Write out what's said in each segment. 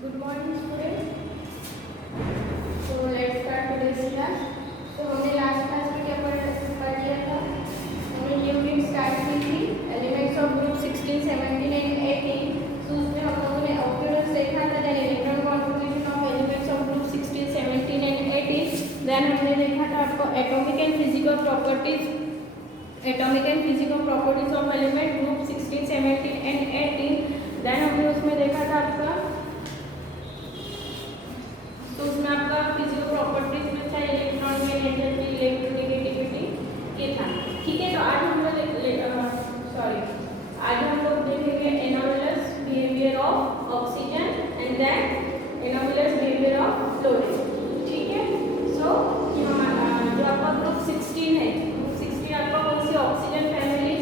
Good morning students. So let's start today's class. तो हमने last class में क्या पढ़ लिया था? हमने यूनिट स्टार्ट की थी एलिमेंट्स ऑफ ग्रुप 16, 17 एंड 18. तो उसमें हम लोगों ने ऑक्यूरेंस देखा था, then electron configuration of elements of group 16, 17 and 18. Then हमने देखा था आपको atomic and physical properties of element group 16, 17 and 18. Then हमने उसमें देखा था आपका, तो उसमें आपका फिजिकल प्रॉपर्टीज में था इलेक्ट्रॉन में एनर्जी, इलेक्ट्रोनेगेटिविटी ये था. ठीक है, तो आज हम लोग देखेंगे anomalous behaviour of oxygen and then anomalous behaviour of fluorine. ठीक है, सो जो आपका ग्रुप 16 है, ग्रुप 16 आपका कौन सी ऑक्सीजन फैमिली,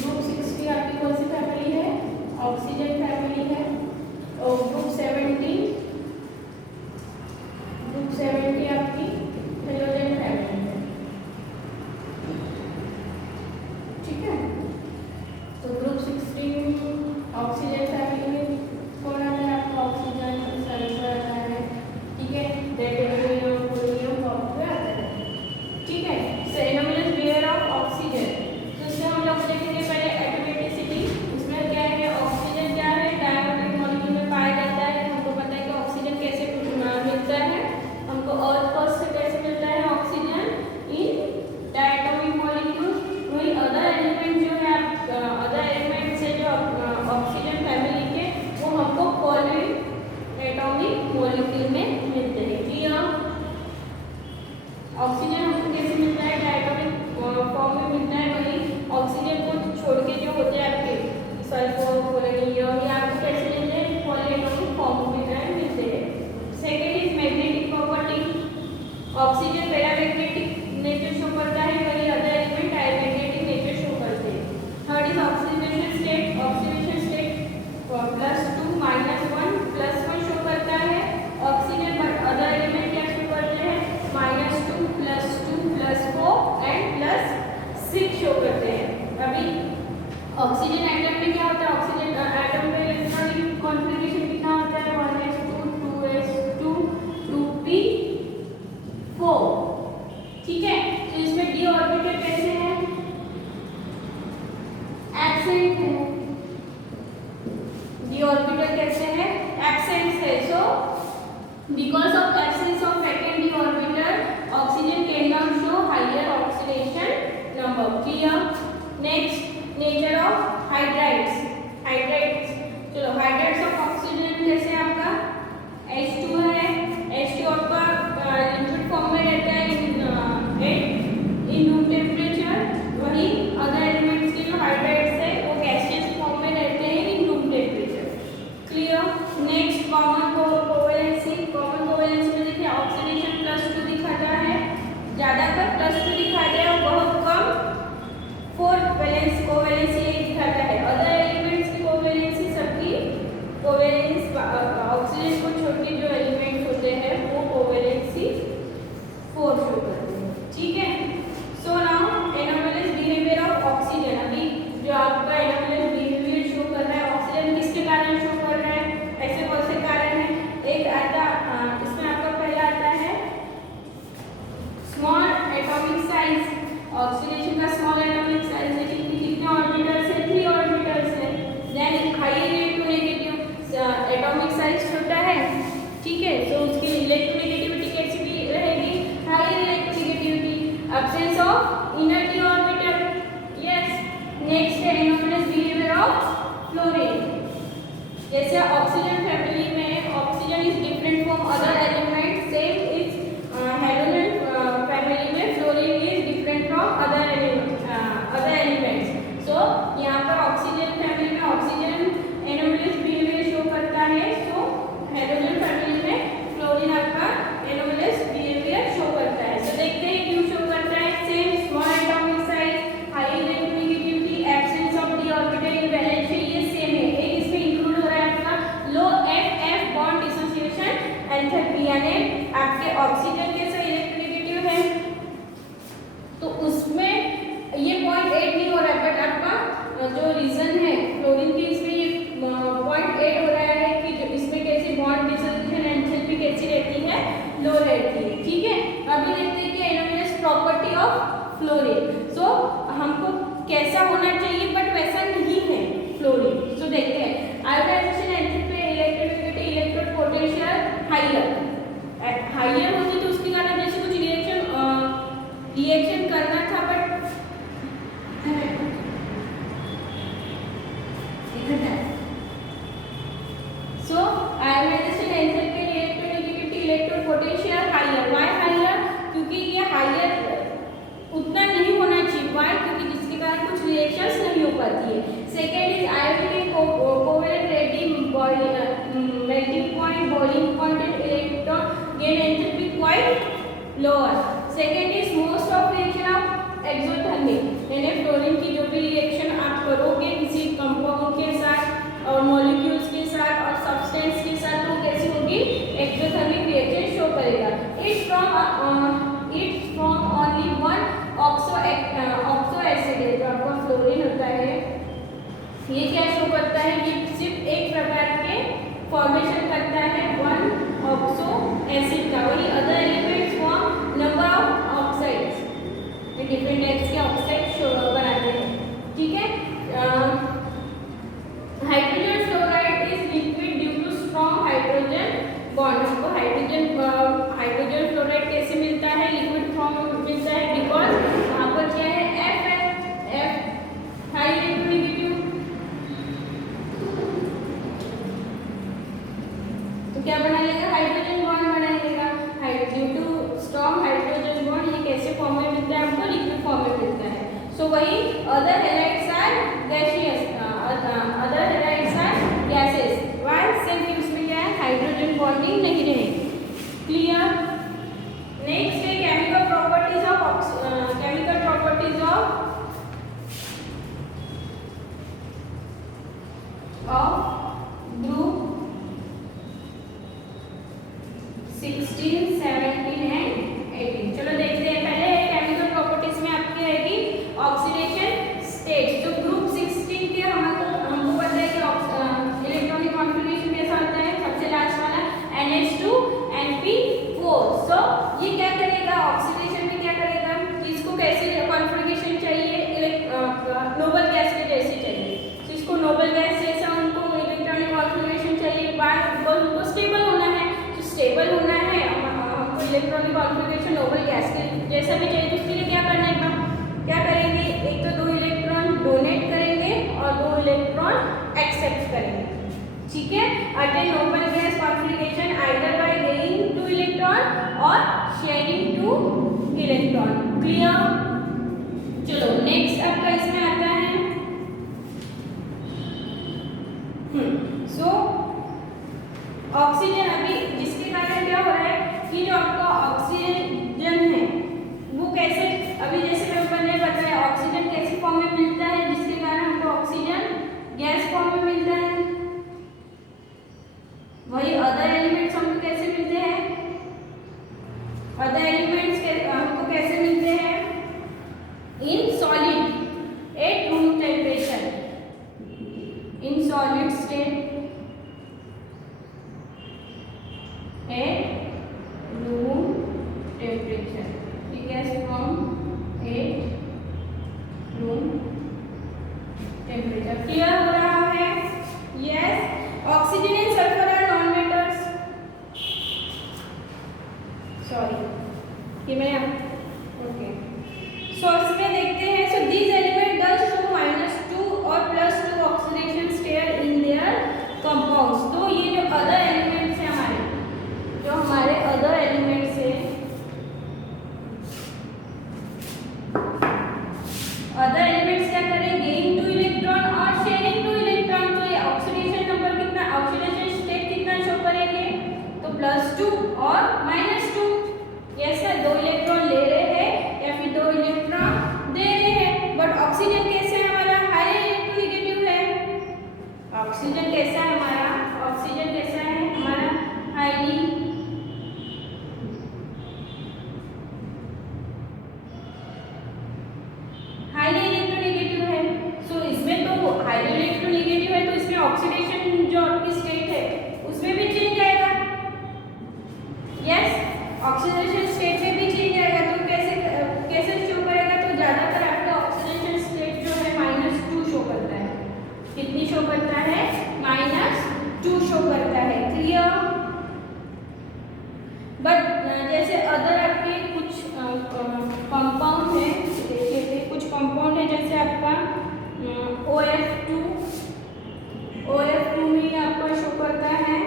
ग्रुप 16 आपकी कौन सी फैमिली है, ऑक्सीजन फैमिली है. और ग्रुप 70 आपकी हेलोजन फैमिली है. ठीक है, तो ग्रुप 16 ऑक्सीजन फैमिली में कौन आता है आपका, ऑक्सीजन, सल्फर आता है. ठीक है, ड्यूटेरियम, पोलोनियम आता है. ठीक है, सो एनोमलस बिहेवियर ऑफ ऑक्सीजन. तो उससे हम लोग देखेंगे पहले एटोमिसिटी. उसमें क्या है, ऑक्सीजन क्या है, डायटोमिक मॉलिक्यूल में पाया जाता है. हमको पता है कि ऑक्सीजन कैसे मिलता है, हमको अर्थ फर्स्ट से कैसे मिलता है ऑक्सीजन, इन डायटोमिक मॉलिक्यूल. वही अदर एलिमेंट जो है, अदर एलिमेंट से जो ऑक्सीजन फैमिली के, वो हमको पॉली एटॉमिक मॉलिक्यूल में मिलते हैं. क्लियर, ऑक्सीजन हमको कैसे मिलता है, डायटोमिक फॉर्म में मिलता है. वही ऑक्सीजन को छोड़ के जो होते हैं आपके सल्फर, पोलोनियम, ये आपको कैसे मिलते हैं, पॉली एटॉमिक फॉर्म में मिलते हैं. Second is magnetic property. Oxygen paramagnetic nature show करता है, वही other element diamagnetic nature show करते हैं. Third is oxidation state. Oxidation state +2, -1, +1 show करता है ऑक्सीजन, बट अदर एलिमेंट क्या शो करते हैं, -2, +2, +4 एंड +6 शो करते हैं. अभी ऑक्सीजन एटम में क्या होता है, ऑक्सीजन एटम में इलेक्ट्रॉनिक कॉन्फ़िगरेशन कितना होता है, 1s2, 2s2, 2p4. ठीक है, तो इसमें डी ऑर्बिटल कैसे है, एब्सेंट है. डी ऑर्बिटल कैसे है, एब्सेंट है. So because of absence of second d orbital oxygen cannot show higher oxidation number. Clear. Next, nature of hydrides. चलो हाइड्राइड्स ऑफ ऑक्सीजन जैसे आपका H2 है. H2 आपका लिक्विड फॉर्म में रहता है इन रूम टेम्परेचर. वही अदर एलिमेंट्स के जो हाइड्राइड्स है वो गैसियस फॉर्म में रहते हैं in room temperature. Clear. Next, common covalency. Common covalency में देखिए ऑक्सीडेशन +2 दिखाता है, ज़्यादातर +2 दिखाता है, और बहुत कम 4 कोवेलेंसी दिखाता है. अदर एलिमेंट्स की कोवेलेंसी, सबकी कोवेलेंस ऑक्सीजन को छोड़ के जो एलिमेंट्स होते हैं वो कोवेलेंसी 4 शो करते हैं. ठीक है, so now anomalous behaviour of oxygen. अभी जो आपका एनोमलस बिहेवियर शो कर रहा है ऑक्सीजन, किसके कारण शो कर रहा है, ऐसे कौन से कारण है. एक आता, इसमें आपका पहला आता है स्मॉल एटॉमिक साइज. ऑक्सीडेशन का स्मॉल एटॉमिक साइज है, कितने ऑर्बिटल्स है, 3 ऑर्बिटल्स है. Then high electronegative, atomic size छोटा है. ठीक है, तो उसकी इलेक्ट्रोनेगेटिविटी कैसी भी रहेगी, high electronegativity. Absence of inner d orbital. Yes. Next है एनोमलस बिहेवियर ऑफ फ्लोरीन. जैसे ऑक्सीजन फैमिली में oxygen is different from other element, same is halogen family में fluorine is different from other elements. So यहाँ पर oxygen family में oxygen anomalous behaviour show करता है. So halogen family में fluorine आपका एनोमलस बिहेवियर शो करता है. सो देखते हैं क्यों शो करता है. Same small atomic size, high electronegativity, absence of d orbital in valence shell, ये सेम है. एक इसमें इंक्लूड हो रहा है आपका low F bond dissociation, enthalpy यानी So ionization enthalpy and electronegativity electropotential higher. Why higher? क्योंकि ये हायर उतना नहीं होना चाहिए. व्हाई? क्योंकि जिसके कारण कुछ रिएक्शंस नहीं हो पाती है. Second is ionic covalent ready melting point, boiling point and electron gain enthalpy quite lower. Second is most of reaction of exothermic. यानी फ्लोरीन की जो भी रिएक्शन आप करोगे किसी कंपाउंड के साथ और मॉलिक्यूल्स के साथ और सब्सटेंस के साथ तो कैसी होगी? एक्सोथर्मिक रिएक्शन शो करेगा. It's from only one oxo acid है. जो आपका फ्लोरीन होता है ये क्या शो करता है? ये सिर्फ एक प्रकार के फॉर्मेशन करता है वन ऑक्सो एसिड का. वही other elements form number of oxides, different types के ऑक्साइड शो बनाते हैं. ठीक है. Hydrogen fluoride is liquid due to strong hydrogen bond. हमको हाइड्रोजन फ्लोराइड कैसे मिलता है? लिक्विड फॉर्म में मिलता है बिकॉज यहाँ पर क्या है? F high electronegative. तो क्या बना लेगा? हाइड्रोजन बॉन्ड बना लेगा. Due to strong hydrogen bond ये कैसे फॉर्म में मिलता है? हमको लिक्विड फॉर्म में मिलता है. सो वही other halides are gaseous, other halides are gases. Why? Same कि उसमें क्या है? हाइड्रोजन बॉन्डिंग नहीं रहेगी. क्लियर. नेक्स्ट है chemical properties of group 16, 17 and 18. चलो देखते हैं. पहले केमिकल प्रॉपर्टीज में आपकी रहेगी ऑक्सीडेशन स्टेट. जो ग्रुप 16 के हमको पता है कि इलेक्ट्रॉनिक कॉन्फिगरेशन कैसा होता है? सबसे लास्ट वाला NH2 NP4. सो ये क्या करेगा? ऑक्सीडेशन में क्या करेगा? इसको कैसे कॉन्फिगरेशन चाहिए? नोबल गैस के जैसे चाहिए. तो इसको नोबल गैस जैसा उनको इलेक्ट्रॉनिक कॉन्फिगरेशन चाहिए. बिकॉज उनको स्टेबल होना है. स्टेबल होना है हमको इलेक्ट्रॉनिक कॉन्फिगरेशन नोबल गैस के जैसा भी चाहिए. तो उसके लिए क्या करना है? क्या करेंगे? एक तो 2 इलेक्ट्रॉन डोनेट करेंगे और 2 इलेक्ट्रॉन एक्सेप्ट करेंगे. ठीक है. Attain noble gas configuration either by gaining 2 electron और शेयरिंग 2 इलेक्ट्रॉन. क्लियर. चलो नेक्स्ट आपका इसमें आता है सो ऑक्सीजन. अभी जिसके कारण क्या हो रहा है कि जो आपका ऑक्सीजन है वो कैसे, अभी जैसे मैंने बताया ऑक्सीजन कैसे फॉर्म में मिलता है? जिसके कारण हमको ऑक्सीजन गैस फॉर्म में मिलता है. वही अदर एलिमेंट्स हमको कैसे मिलते हैं? अदर एलिमेंट्स हमको कैसे मिलते हैं? In solid at room temperature. In solid state at room temperature. ठीक है. from 8 room temperature. क्लियर हो रहा है? Yes. Oxygen and sulphur are non metals. Sorry ये मैं ओके. सो इसमें देखते हैं. So these element does show -2 और +2 oxidation state in their compounds. तो ये जो अदर एलिमेंट्स हैं हमारे अदर एलिमेंट्स है, अदर एलिमेंट्स क्या करें? गेन 2 इलेक्ट्रॉन और शेयरिंग 2 इलेक्ट्रॉन. तो ये ऑक्सीडेशन नंबर कितना, ऑक्सीडेशन स्टेट कितना शो करेंगे? तो +2 और -2. Yes sir. 2 इलेक्ट्रॉन ले रहे हैं या फिर 2 इलेक्ट्रॉन दे रहे हैं. बट ऑक्सीजन कैसे है हमारा? हाई इलेक्ट्रोनेगेटिव है. ऑक्सीजन कैसा है हमारा? ऑक्सीजन कैसा है हमारा? हाईली इलेक्ट्रोनेगेटिव है. सो इसमें तो हाईली इलेक्ट्रोनेगेटिव है तो इसमें ऑक्सीडेशन जो आपकी स्टेट है उसमें भी चेंज आएगा. यस. ऑक्सीडेशन स्टेट में भी चेंज आएगा. तो कैसे शो करेगा? तो ज्यादातर आपका ऑक्सीडेशन स्टेट जो है -2 शो करता है. कितनी शो करता है? -2 शो करता है. क्लियर. बट जैसे अदर आपके कुछ कंपाउंड है, देखिए कुछ कंपाउंड है जैसे आपका OF2 में आपका शो करता है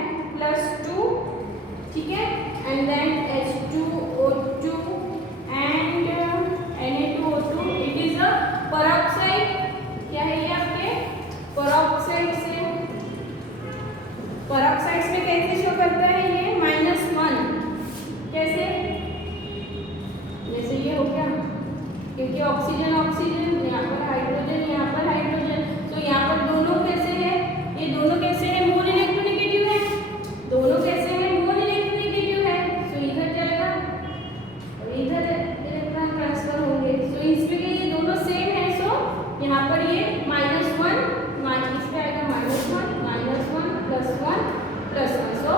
+1. सो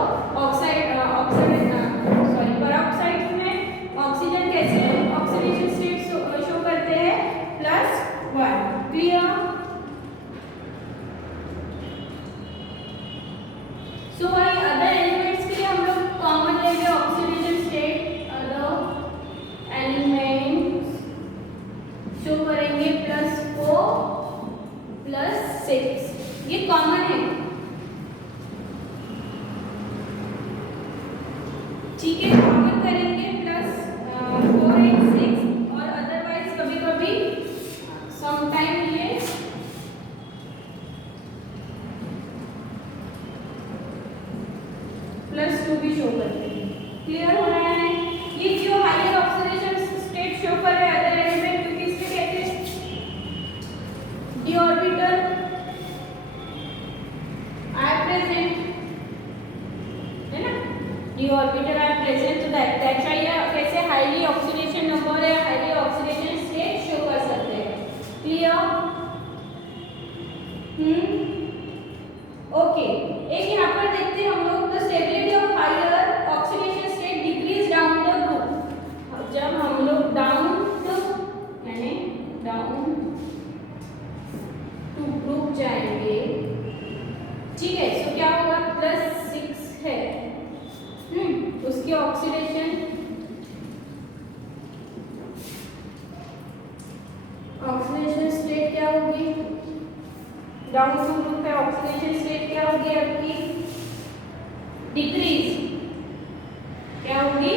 peroxide में ऑक्सीजन कैसे ऑक्सीडेशन स्टेट शो करते हैं? +1. क्लियर? सो भाई अदर एलिमेंट्स के लिए हम लोग कॉमन लेंगे oxidation state. Other elements show करेंगे +4 +6. ये कॉमन है, ठीक है. कॉमन करेंगे +4 and 6. और अदरवाइज कभी कभी समटाइम ये +2 भी शो करते हैं. क्लियर हो रहा है? ये जो हायर ऑक्सीडेशन स्टेट शो कर रहे हैं अदर एलिमेंट, क्योंकि इसके कहते हैं डी ऑर्बिटल आर प्रेजेंट, है ना. डी ऑर्बिटल आर प्रेजेंट, तो दैट्स व्हाई कैसे हाईली ऑक्सीडेशन नंबर या हाईली ऑक्सीडेशन स्टेट शो कर सकते हैं. क्लियर? ओके. एक यहाँ पर देखते हैं हम लोग the stability of higher oxidation state decrease down the group. जब हम लोग डाउन टू यानी डाउन टू ग्रुप जाएंगे, ठीक है. सो क्या होगा? +6 है. उसकी ऑक्सीडेशन स्टेट क्या होगी? डाउन टू ग्रुप पे ऑक्सीडेशन स्टेट क्या होगी आपकी? डिक्रीज. क्या होगी?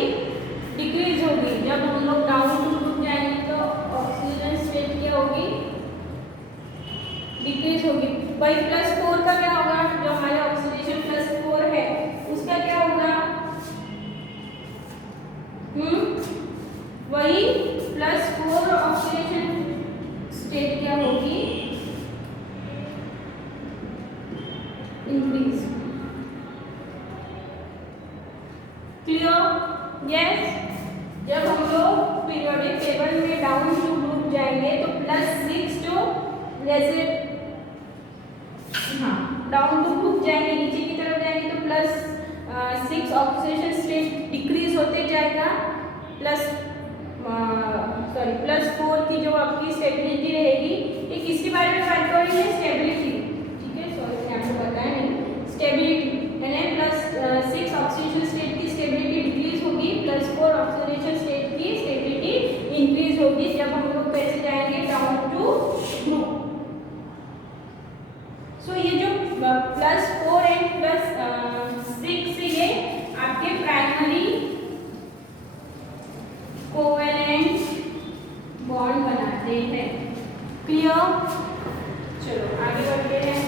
डिक्रीज होगी. जब हम लोग डाउन टू ग्रुप जाएंगे तो ऑक्सीजन स्टेट क्या होगी? डिक्रीज होगी. भाई +4 का क्या होगा? जो हमारे ऑक्सीडेशन +4 है उसका क्या होगा? वही +4 ऑक्सीडेशन स्टेट क्या होगी? इंक्रीज. क्लियर? यस. जब हम लोग पीरियोडिक टेबल में डाउन टू ग्रुप जाएंगे तो +6 जो जैसे डाउन टू ग्रुप जाएंगे, नीचे की तरफ जाएंगे तो +6 ऑक्सीडेशन स्टेट डिक्रीज होते जाएगा. +4 की जो आपकी स्टेबिलिटी रहेगी. ये किसके बारे में बात कर रही है? स्टेबिलिटी. ठीक है. सॉरी मैंने आपको बताया नहीं. स्टेबिलिटी यानी +6 ऑक्सीडेशन स्टेट की स्टेबिलिटी डिक्रीज होगी, +4 ऑक्सीडेशन स्टेट की स्टेबिलिटी इंक्रीज होगी जब हम लोग कैसे जाएंगे? Down to group. सो ये जो +4 एंड +6 ये आपके प्राइमरी कोवेलेंट बॉन्ड बनाते हैं. क्लियर? चलो आगे बढ़ते हैं.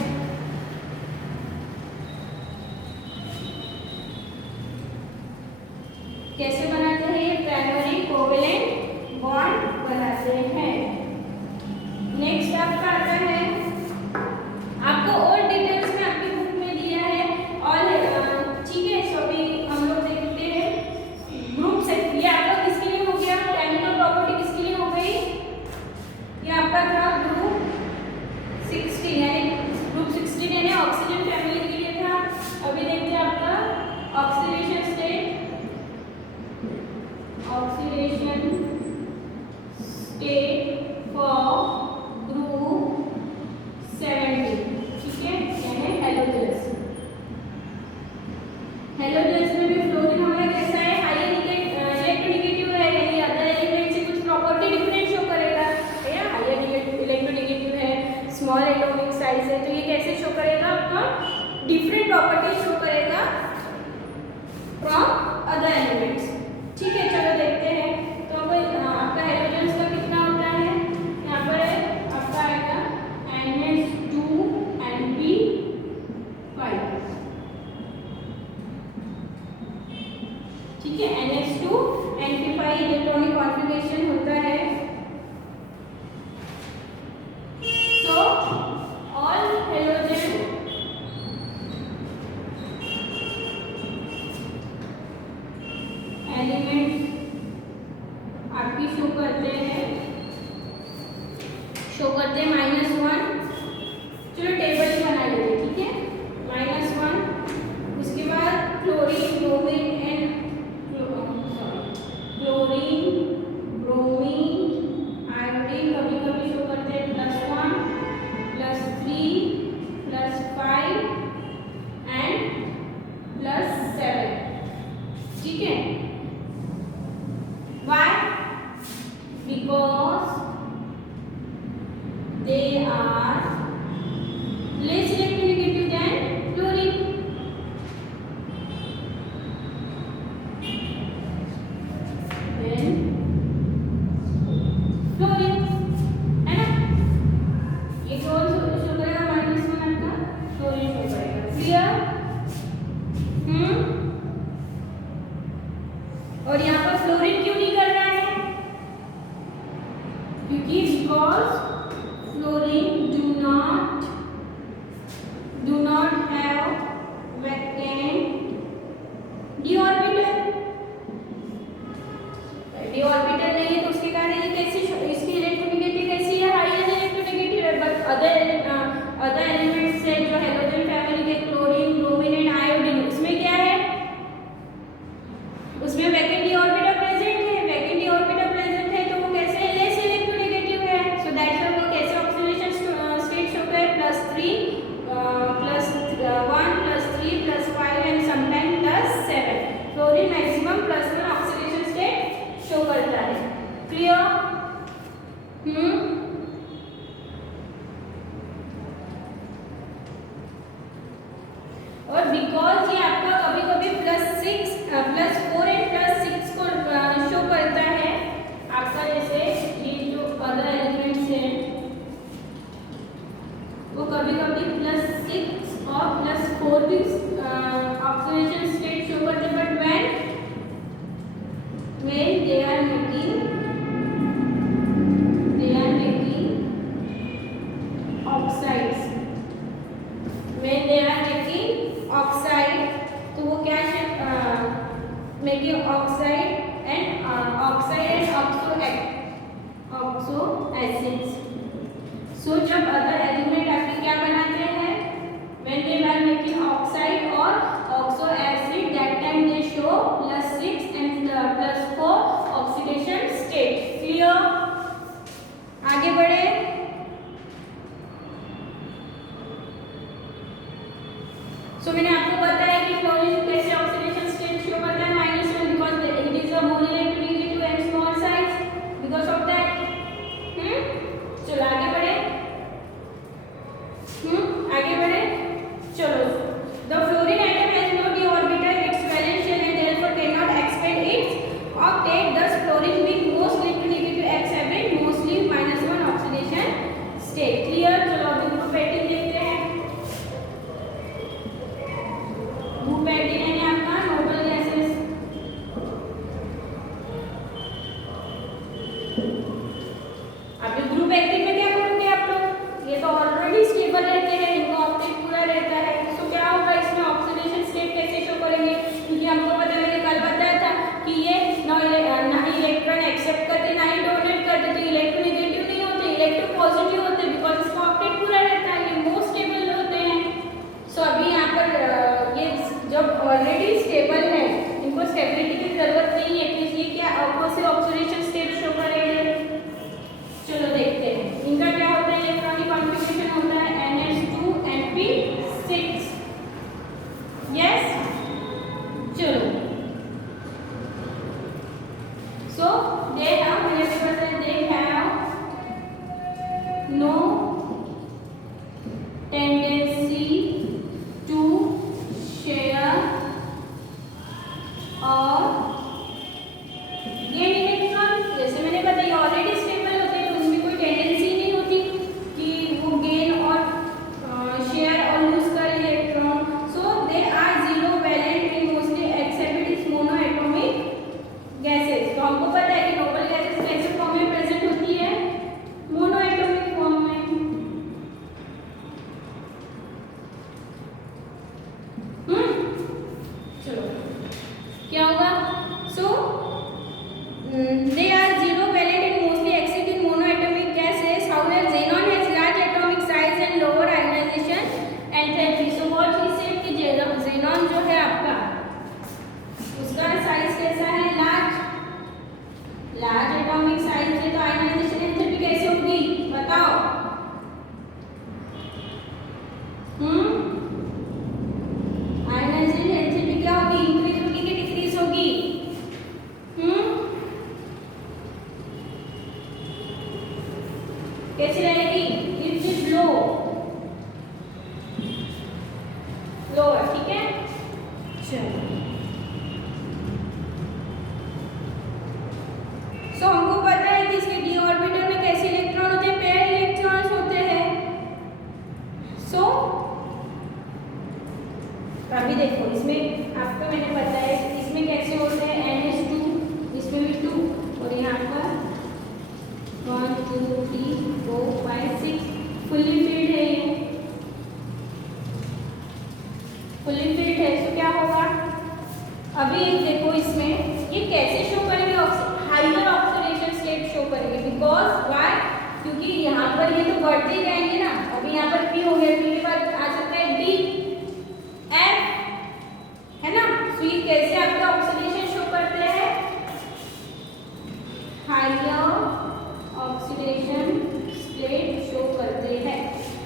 कैसे बनाते हैं? ये प्राइमरी कोवेलेंट बॉन्ड बनाते हैं. नेक्स्ट आपका आता है, आपको और डिटेल्स में आपकी बुक में दिया है और ठीक है. सो अभी हम लोग देखते हैं ग्रुप से. ये आपका किसके लिए हो गया? केमिकल प्रॉपर्टी किसके लिए हो गई? ये आपका था ग्रुप 16 यानी ग्रुप 16 यानी ऑक्सीजन फैमिली के लिए था. अभी देखते हैं आपका ऑक्सीडेशन स्टेट फॉर ग्रुप 17. ठीक है. यानी हेलोजन्स. हेलोजन्स में भी फ्लोरीन हमारा कैसा है? हाईली इलेक्ट्रोनेगेटिव है, यानी अदर एलिमेंट से कुछ प्रॉपर्टी डिफरेंट शो करेगा. हाईयर इलेक्ट्रोनेगेटिव है, स्मॉल एटॉमिक साइज है, तो ये कैसे शो करेगा? आपका डिफरेंट प्रॉपर्टी शो करेगा फ्रॉम अदर एलिमेंट्स. ठीक है. चलो देखते हैं. तो आपका हेलोजन्स का कितना होता है? यहाँ पर आपका आएगा NH2NP5. ठीक है. NH2NP5 इलेक्ट्रॉनिक कॉन्फ़िगरेशन होता है. सो ऑल हेलोजन एलिमेंट्स आपकी शो करते हैं -1. चलो टेबल ही बना लेते. ठीक है. -1. उसके क्लियर? और बिकॉज ये आपका कभी कभी +4 एंड +6 को शो करता है आपका, जैसे ये जो अदर एलिमेंट्स हैं वो कभी कभी +6 और +4 भी ऑक्सीडेशन स्टेट शो करते हैं, but when they are making oxides, when they are making oxide, तो वो क्या making oxide and oxo acids. So जब अदर एलिमेंट आपके क्या बनाते हैं, when they are making oxide or oxo acid, that time they show +6 and +4 oxidation state. Clear? आगे बढ़े. So मैंने आपको बताया कि क्लोरीन कैसे ऑक्सीडेशन स्टेट शो करता है, -1 because it is a more electronegative to and small size, because of that. चलो आगे बढ़े. आगे बढ़े. चलो. The fluorine atom has no d orbital, its valence shell, and therefore cannot expand its octet. Thus fluorine being most electronegative exhibit mostly -1 oxidation state. Clear? चलो अभी group 18 देखते हैं. ग्रुप 18 है आपका नोबल गैसेस. अभी ग्रुप 18 में क्या करोगे आप लोग? ये तो ऑलरेडी स्टेबल रहते हैं, इनका ऑक्टेट पूरा रहता है. तो क्या होगा इसमें ऑक्सीडेशन स्टेट कैसे शो करेंगे? क्योंकि हमको पता मैंने कल बताया था कि ये ना इलेक्ट्रॉन एक्सेप्ट करते ना ही डोनेट करते, तो इलेक्ट्रोनेगेटिव नहीं होते, इलेक्ट्रो पॉजिटिव होते, बिकॉज इसका ऑक्टेट पूरा रहता है, ये मोस्ट स्टेबल होते हैं. सो अभी यहाँ पर ये जब ऑलरेडी स्टेबल है, इनको स्टेबिलिटी की जरूरत नहीं है, तो ये क्या आपको से ऑक्सीडेशन स्टेट शो करेंगे. चलो देखते हैं इनका क्या होता है. इलेक्ट्रॉनिक कॉन्फ़िगरेशन होता है NH2Np6. यस. चलो. So they have no tendency to share और गेन इलेक्ट्रॉन. जैसे मैंने बताया ऑलरेडी स्टेबल होते हैं, तो उनमें कोई टेंडेंसी नहीं होती कि वो गेन और शेयर और लूज कर electron. So they are zero valent and mostly accepted is mono atomic gases. तो हमको पता है कि नोबल गैसेस कैसे फॉर्म में प्रेजेंट होती है, मोनो एटॉमिक फॉर्म में. चलो क्या होगा. सो they are zero valent and mostly exist in monoatomic gases. However, xenon has large atomic size and lower ionization enthalpy. So what he said कि xenon जो है आपका उसका साइज कैसा है, लार्ज एटॉमिक साइज है, तो आयनाइजेशन एंथैल्पी कैसे होगी बताओ. आयनाइजेशन एंथैल्पी क्या होगी, इंक्रीज होगी कि डिक्रीज होगी? कैसी रहेगी? इट इज लो, ठीक है. चलो. सो हमको पता है कि इसके डी ऑर्बिटल में कैसे इलेक्ट्रॉन होते हैं, पेयर इलेक्ट्रॉन्स होते हैं. सो अभी देखो इसमें आपको मैंने बताया इसमें कैसे होते हैं. NH2, इसमें भी 2 और यहाँ पर 1 2 3 4 5 6 फुल्ली फिल्ड है, ये फुल्ली फिल्ड है. तो क्या होगा अभी देखो इसमें ये कैसे शो करेंगे, हाइयर ऑक्सीडेशन स्टेट शो करेंगे. Because why? क्योंकि यहाँ पर ये तो बढ़ते जाएंगे ना. अभी यहाँ पर P हो गया, P के बाद आ सकता है D, F, है ना. तो ये कैसे आपका ऑक्सीडेशन शो करते हैं, हाइयर ऑक्सीडेशन स्टेट शो करते हैं,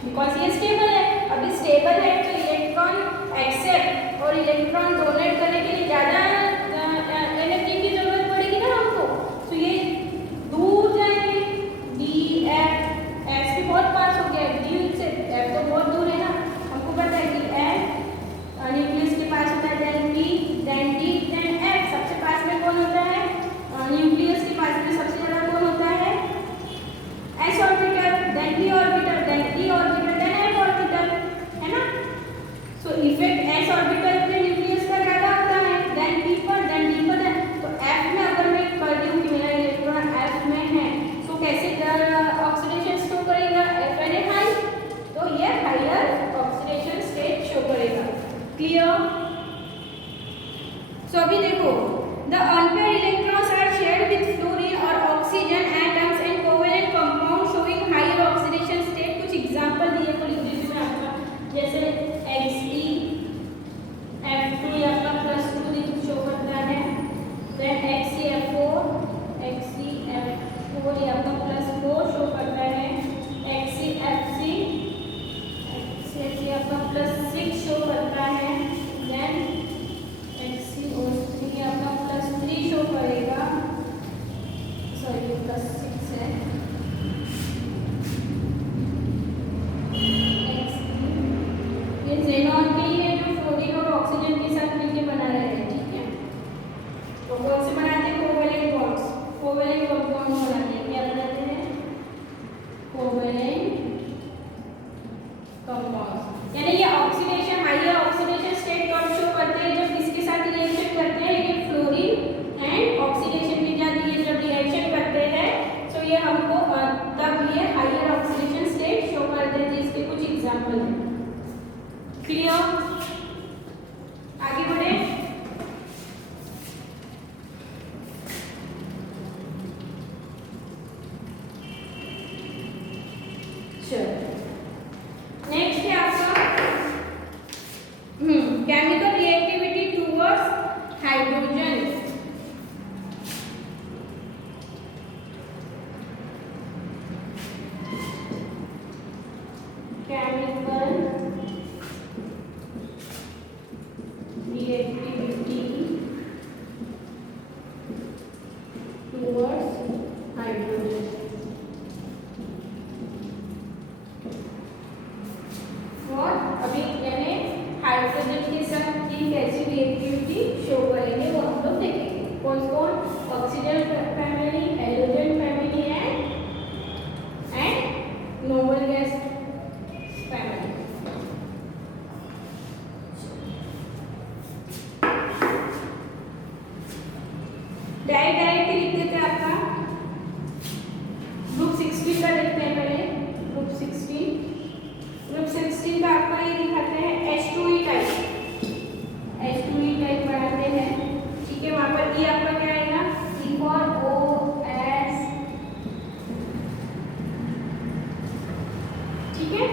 बिकॉज ये स्टेबल है. अभी स्टेबल है तो इलेक्ट्रॉन एक्सेप्ट और इलेक्ट्रॉन डोनेट करने के लिए ज़्यादा एनर्जी की जरूरत पड़ेगी ना हमको. तो ये दूर सो अभी देखो, the unpaired electrons are shared with fluorine और oxygen and terms and covalent compound showing higher oxidation state. कुछ एग्जांपल दिए को लिख दीजिए मैं आपका, जैसे Xe(F2) ये आपका +2 शो करता है, देन HCl4 ये आपका +4 शो करता है, HCFC ये आपका +6 शो करता है, देन HCO3 ये आपका +3 शो करेगा, सॉरी +6 है, ये ज़ेनॉन के लिए जो फ्लोरीन और ऑक्सीजन के साथ मिलकर बना रहे हैं, ठीक है। तो कौन से बनाते हैं? कोवेलेंट बॉन्ड्स, कोवेलेंट कंपाउंड बनाते हैं। क्या बनाते हैं? Covalent compounds. यानी ये ऑक्सीडेशन, हायर ऑक्सीडेशन स्टेट कब शो करते हैं? जब किसके साथ रिएक्शन करते हैं? ये फ्लोरीन एंड ऑक्सीडेशन के साथ ये जब रिएक्शन करते हैं, तो ये हमको तब ये हायर ऑक्सीडेशन स्टेट शो करते हैं। इसके कुछ एग्जांपल हैं। क्लियर? आगे बढ़े। चलो नेक्स्ट है आपका chemical reactivity towards hydrogen. Chemical reactivity towards hydrogen। और अभी यानी हाइड्रोजन के साथ की कैसी रिएक्टिविटी शो करेंगे वो हम लोग देखेंगे। कौन कौन? Oxygen family, halogen family and noble gas family. Direct लिख देते हैं आपका ग्रुप 16 का देखते हैं पहले। ग्रुप 16 का आपका ये दिखाते हैं H2E टाइप बनाते हैं, ठीक है। वहां पर E आपका क्या आएगा? E फॉर OS, ठीक है।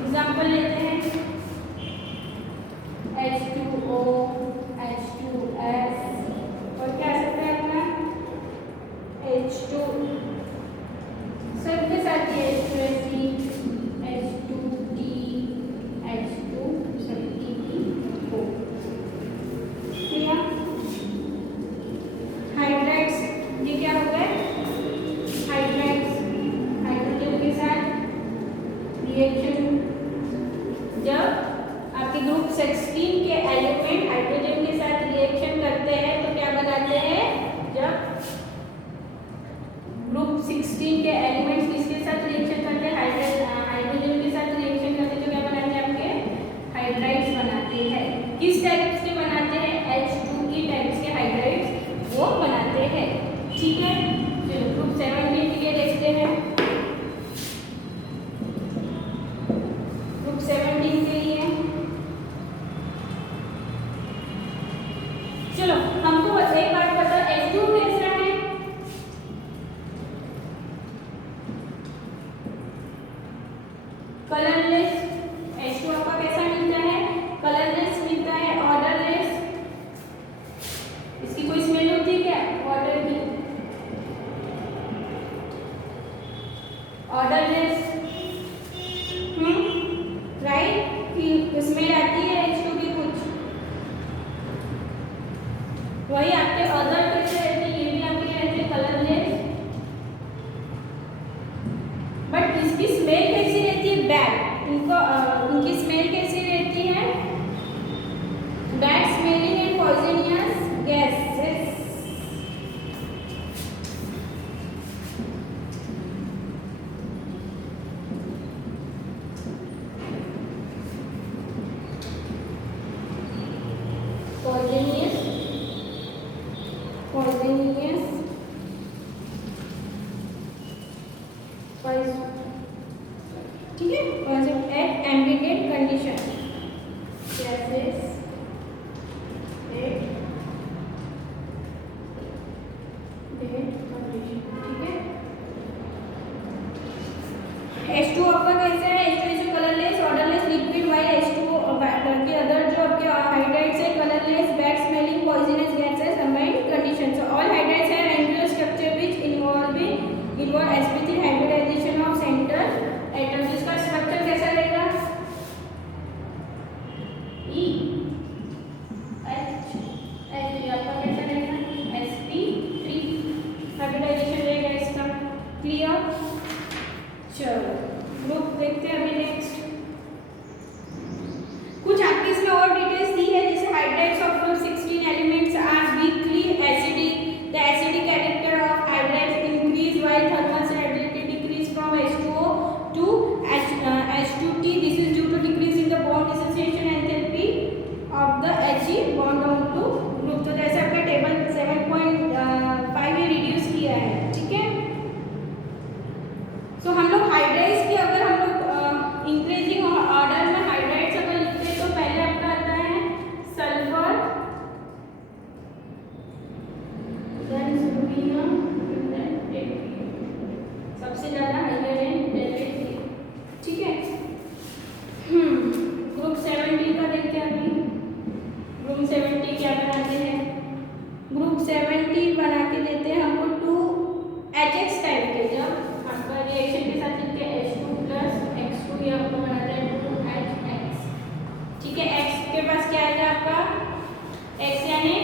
एग्जांपल लेते हैं H2O, H2S और क्या आ सकता है अपना H2, सबके साथ ये H2SE, H2D, H2O। हाइड्राइड्स, ये क्या हो गए? हाइड्राइड्स हाइड्रोजन के साथ रिएक्शन, जब आपके ग्रुप 16 के एलिमेंट हाइड्रोजन के साथ रिएक्शन करते हैं तो क्या बनाते हैं? जब ग्रुप 16 के एलिमेंट्स किसके साथ रिएक्शन करते हैं? हाइड्रोजन के साथ रिएक्शन करते हैं तो क्या बनाते हैं? आपके हाइड्राइड्स बनाते हैं। किस टाइप के बनाते हैं? H2E टाइप्स के हाइड्राइड्स वो बनाते हैं, ठीक है। चलो ग्रुप 17 के लिए देखते हैं। ग्रुप 17 के लिए चलो हमको एक बात पता, H2 कैसा है? कलरलेस। H2 आपका कैसा मिलता है? कलरलेस मिलता है, ऑर्डरलेस। इसकी कोई स्मेल होती है क्या? वाटर की ऑर्डरलेस, राइट। स्मेल आती है H2 की कुछ, वही आपके अदर कैसे रहते हैं? ये भी आपके रहते हैं कलरलेस, बट इसकी स्मेल कैसी रहती है? बैड। इनकी स्मेल कैसी रहती है? Bad smelling and poisonous gases. ठीक है, concept at ambient condition gases group 70 क्या बनाते हैं, ग्रुप 70 बना के देते हैं हमको 2HX टाइप के, जब आपका रिएक्शन के साथ लिखते हैं H2 प्लस X2, ये आपको बनाते हैं 2HX। ठीक है, X के पास क्या आएगा आपका, X यानी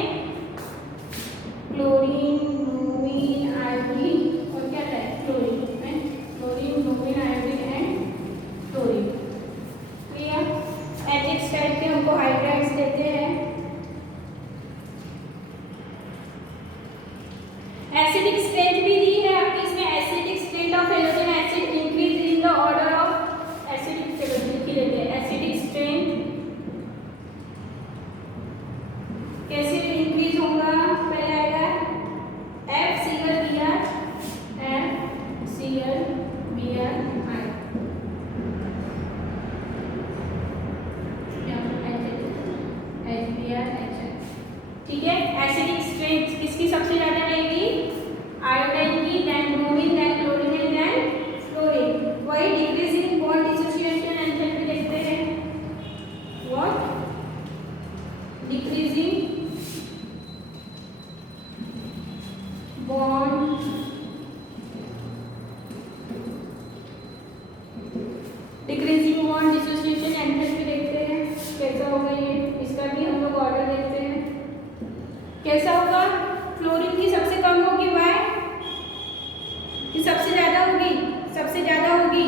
क्लोरीन, ब्रोमीन, आयोडीन और क्या है क्लोरीन है, chlorine, bromine, iodine and chlorine. Clear. HX type के हमको हाइड्राइड्स देते हैं। एसिडिक स्ट्रेंथ भी दी है आपकी इसमें, acidic strength of halogen acid increase in the order of acidic, चलो लिख ही लेते हैं, एसिडिक स्ट्रेंथ कैसे इंक्रीज होगा, पहले आएगा FClBr, ठीक है। एसिडिक स्ट्रेंथ किसकी सबसे ज्यादा रहेगी, आयोडाइन की, then bromine, then chlorine and then fluorine. वही डिक्रीजिंग बॉन्ड डिसोसिएशन एंथैल्पी देखते हैं, what, decreasing bond dissociation enthalpy देखते हैं, कैसा होगा ये, इसका भी हम लोग ऑर्डर देखते हैं, कैसा होगा, फ्लोरीन की सबसे कम होगी, वाई की सबसे ज्यादा होगी, सबसे ज्यादा होगी,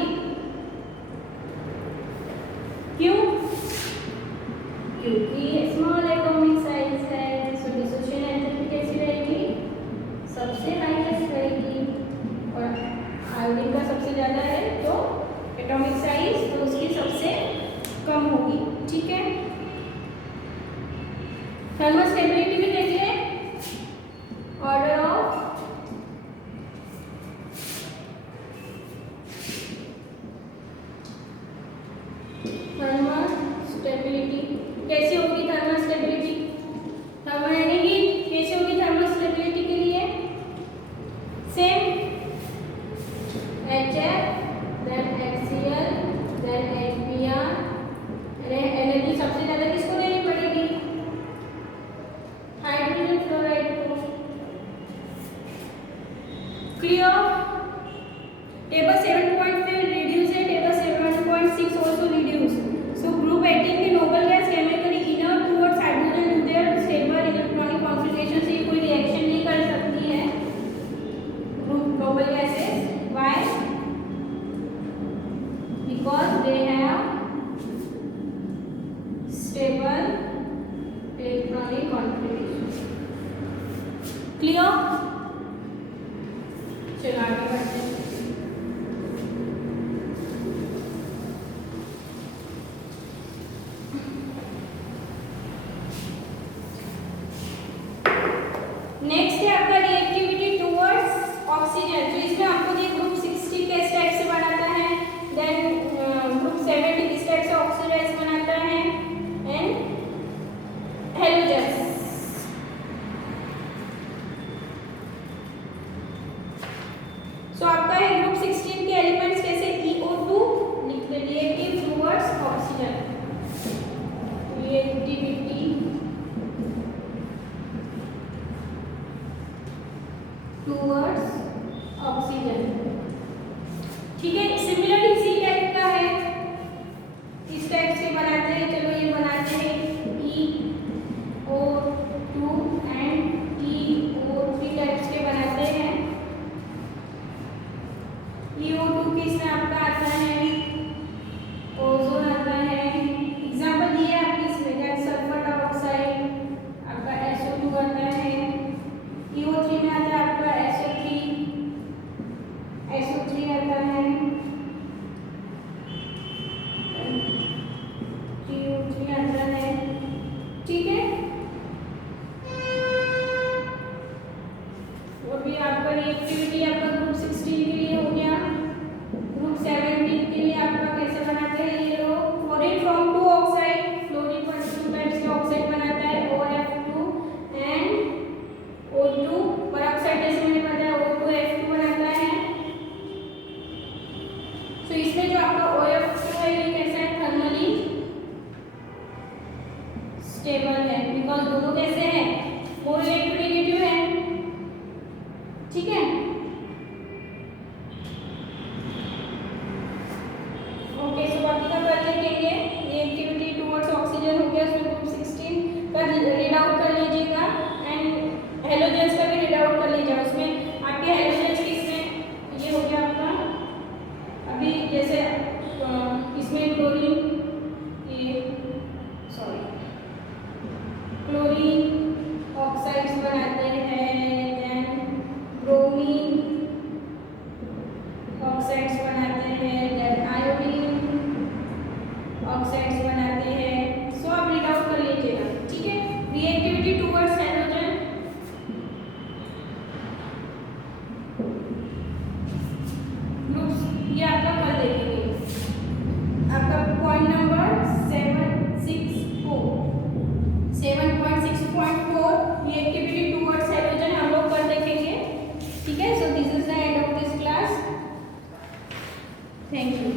क्यों, क्योंकि स्मॉल एटॉमिक साइज है, सो डिसोसिएशन एंथैल्पी कैसी रहेगी, सबसे हाईएस्ट रहेगी, और आयोडीन का सबसे ज्यादा है तो एटॉमिक साइज तो उसकी सबसे कम होगी। ठीक है, थर्मल स्टेबिलिटी भी देखिए, ऑर्डर ऑफ थर्मल स्टेबिलिटी कैसी होगी, थर्मल स्टेबिलिटी, थर्मल यानी हीट कैसे होगी थर्मल स्टेबिलिटी के लिए, same HF then HCl then HBr, energy सबसे ज्यादा किसको देनी पड़ेगी, हाइड्रोजन फ्लोराइड को। क्लियर। टेबल 7.5 रिड्यूस है, table 7.6 also reduce. So group 18 के noble gas chemically inert towards hydrogen due their stable electronic configuration, से कोई रिएक्शन नहीं कर सकती है group noble gases, why, because they have stable electronic configuration। Clear. चलो आगे बढ़ते हैं। नेक्स्ट है आपका रिएक्टिविटी टुवर्ड्स ऑक्सीजन, तो इसमें आपको ये ग्रुप 60 किस टाइप से बनाता है, देन ग्रुप 70 किस टाइप से ऑक्सीडाइज बनाता है, एंड हेलोजन्स। सो आपका है ग्रुप 16 के एलिमेंट्स कैसे, EO2 लिखते, reactive towards oxygen, reactivity towards oxygen. ठीक है, सिमिलर इसी टाइप का है, इस टाइप से बनाते हैं, चलो ये बनाते हैं EO2 एंड EO3 टाइप्स के बनाते हैं। EO2 किसमें आपका आता है, ओजोन आता है, एग्जांपल दिए आपके इसमें, जैसे सल्फर डाइऑक्साइड आपका SO2 आता है, EO3 में आता है आपका SO3 आता है, CO3 आता है। ठीक है, और भी आपका रिएक्टिविटी आपका ग्रुप 16 के लिए हो गया। ग्रुप 17 के लिए आपका कैसे बनाते हैं ये लोग, fluorine from 2 oxide, fluorine 2 types के ऑक्साइड बनाता है, OF2 एंड O2, परऑक्साइड जैसे मैंने बताया O2F2 बनाता है। तो इसमें जो आपका OF2 है ये कैसा है, थर्मली स्टेबल है, बिकॉज क्लोरीन ऑक्साइड्स बनाते हैं, देन ब्रोमीन ऑक्साइड्स बनाते हैं, देन आयोडीन ऑक्साइड्स बनाते हैं। सो आप रीड आउट कर लीजिएगा, ठीक है। रिएक्टिविटी टुवर्ड्स हाइड्रोजन, ग्रुप्स, ये आपका कल देखेंगे। आपका point number 7.6.4 reactivity towards hydrogen हम लोग कल देखेंगे, ठीक है। So this is the end of this class. Thank you.